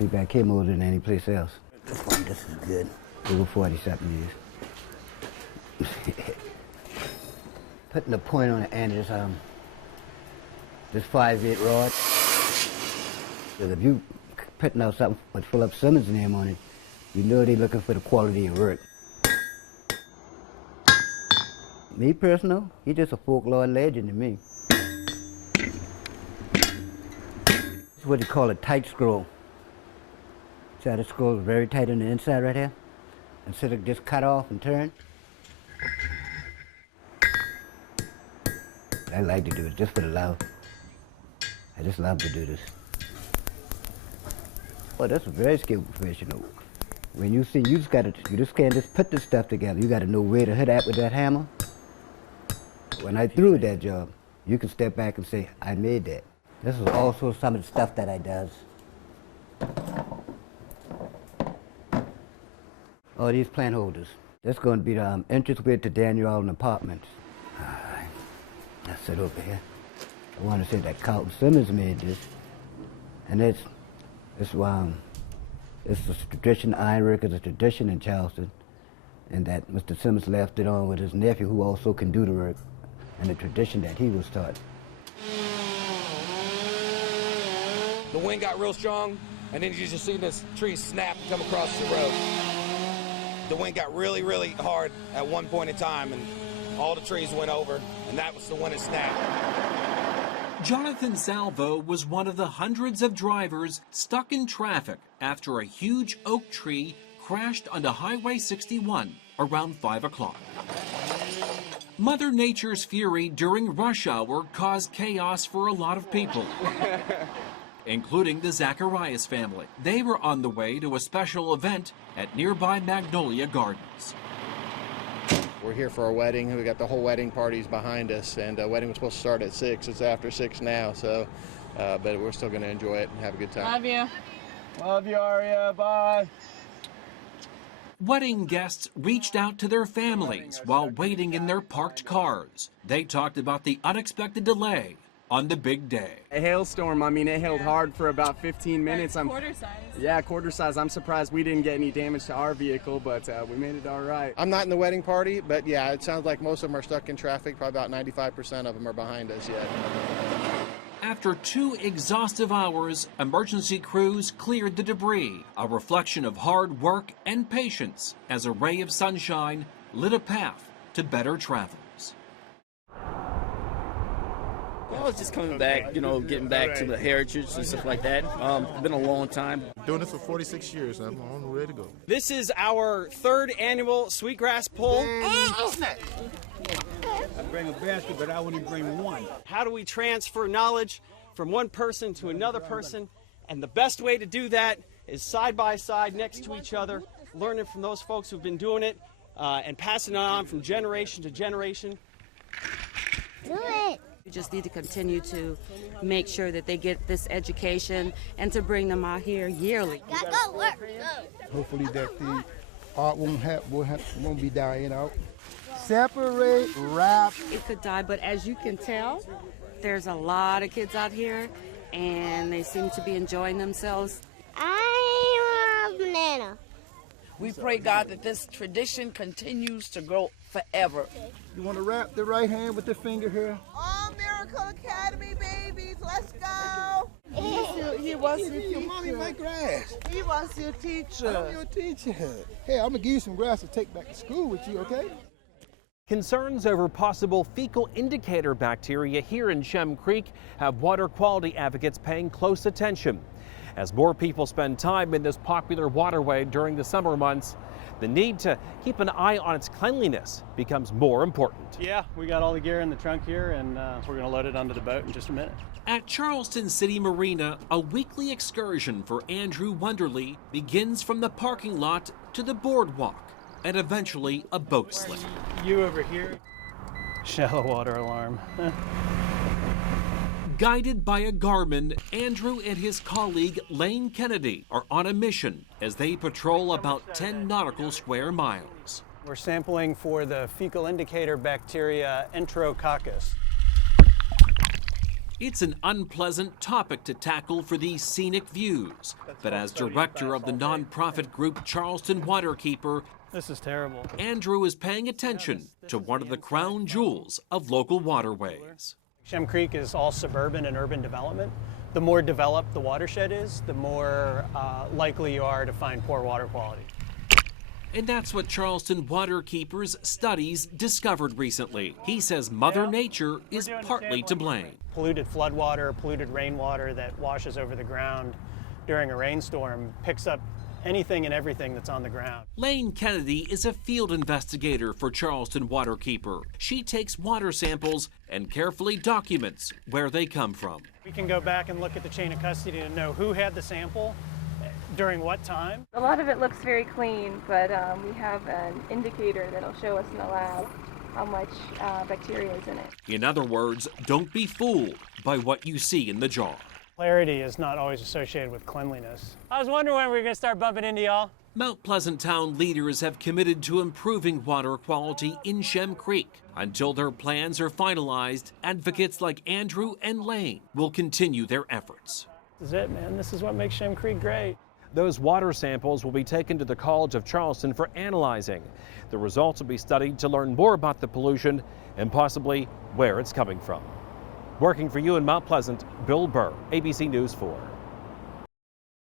be back here more than any place else. This is good. Over 40-something years. Putting a point on the end is this 5/8 rod. Because if you putting out something with Philip Simmons' name on it, you know they're looking for the quality of work. Me personal, he's just a folklore legend to me. It's what they call a tight scroll. See how the scroll is very tight on the inside right here? Instead of just cut off and turn. I like to do it just for the love. I just love to do this. Oh, that's a very skilled professional. When you see, you just can't just put this stuff together. You gotta know where to hit at with that hammer. When I threw that job, you can step back and say, I made that. This is also some of the stuff that I does. Oh, these plant holders. That's going to be the entranceway to Daniel Allen Apartments. All right, let's sit over here. I want to say that Carlton Simmons made this, and it's a tradition. Ironwork is a tradition in Charleston, and that Mr. Simmons left it on with his nephew, who also can do the work, and the tradition that he was taught. The wind got real strong, and then you just see this tree snap and come across the road. The wind got really, really hard at one point in time, and all the trees went over, and that was the one that snapped. Jonathan Salvo was one of the hundreds of drivers stuck in traffic after a huge oak tree crashed onto Highway 61 around 5 o'clock. Mother Nature's fury during rush hour caused chaos for a lot of people, including the Zacharias family. They were on the way to a special event at nearby Magnolia Gardens. We're here for a wedding. We got the whole wedding parties behind us, and the wedding was supposed to start at 6. It's after 6 now, so but we're still going to enjoy it and have a good time. Love you. Love you, Aria. Bye. Wedding guests reached out to their families while waiting in their parked cars. They talked about the unexpected delay on the big day. A hailstorm, I mean, it hailed hard for about 15 minutes. Quarter size. Yeah, quarter size. I'm surprised we didn't get any damage to our vehicle, but we made it all right. I'm not in the wedding party, but yeah, it sounds like most of them are stuck in traffic. Probably about 95% of them are behind us yet. After 2 exhaustive hours, emergency crews cleared the debris, a reflection of hard work and patience as a ray of sunshine lit a path to better travels. I was just coming back, getting back to the heritage and stuff like that. It's been a long time. Doing this for 46 years, and I'm on the way to go. This is our 3rd annual Sweetgrass Pull. I bring a basket, but I wouldn't bring one. How do we transfer knowledge from one person to another person? And the best way to do that is side by side next to each other, learning from those folks who've been doing it and passing it on from generation to generation. Do it. We just need to continue to make sure that they get this education and to bring them out here yearly. Go work. Hopefully that the art won't be dying out. Separate, wrap. It could die, but as you can tell, there's a lot of kids out here, and they seem to be enjoying themselves. I want a banana. We pray, God, that this tradition continues to grow forever. You want to wrap the right hand with the finger here? All Miracle Academy babies, let's go. He was your teacher. Mommy, my grass. He was your teacher. I'm your teacher. Hey, I'm going to give you some grass to take back to school with you, okay? Concerns over possible fecal indicator bacteria here in Shem Creek have water quality advocates paying close attention. As more people spend time in this popular waterway during the summer months, the need to keep an eye on its cleanliness becomes more important. Yeah, we got all the gear in the trunk here, and we're going to load it onto the boat in just a minute. At Charleston City Marina, a weekly excursion for Andrew Wonderly begins from the parking lot to the boardwalk and eventually a boat slip. You over here. Shallow water alarm. Guided by a Garmin, Andrew and his colleague Lane Kennedy are on a mission as they patrol about 10 nautical square miles. We're sampling for the fecal indicator bacteria Enterococcus. It's an unpleasant topic to tackle for these scenic views, but as director of the nonprofit group Charleston Waterkeeper, this is terrible. Andrew is paying attention to one of the crown jewels of local waterways. Shem Creek is all suburban and urban development. The more developed the watershed is, the more likely you are to find poor water quality. And that's what Charleston Waterkeeper's studies discovered recently. He says Mother Nature is partly to blame. Polluted floodwater, polluted rainwater that washes over the ground during a rainstorm picks up anything and everything that's on the ground. Lane Kennedy is a field investigator for Charleston Waterkeeper. She takes water samples and carefully documents where they come from. We can go back and look at the chain of custody to know who had the sample, during what time. A lot of it looks very clean, but we have an indicator that'll show us in the lab how much bacteria is in it. In other words, don't be fooled by what you see in the jar. Clarity is not always associated with cleanliness. I was wondering when we were going to start bumping into y'all. Mount Pleasant town leaders have committed to improving water quality in Shem Creek. Until their plans are finalized, advocates like Andrew and Lane will continue their efforts. This is it, man. This is what makes Shem Creek great. Those water samples will be taken to the College of Charleston for analyzing. The results will be studied to learn more about the pollution and possibly where it's coming from. Working for you in Mount Pleasant, Bill Burr, ABC News 4.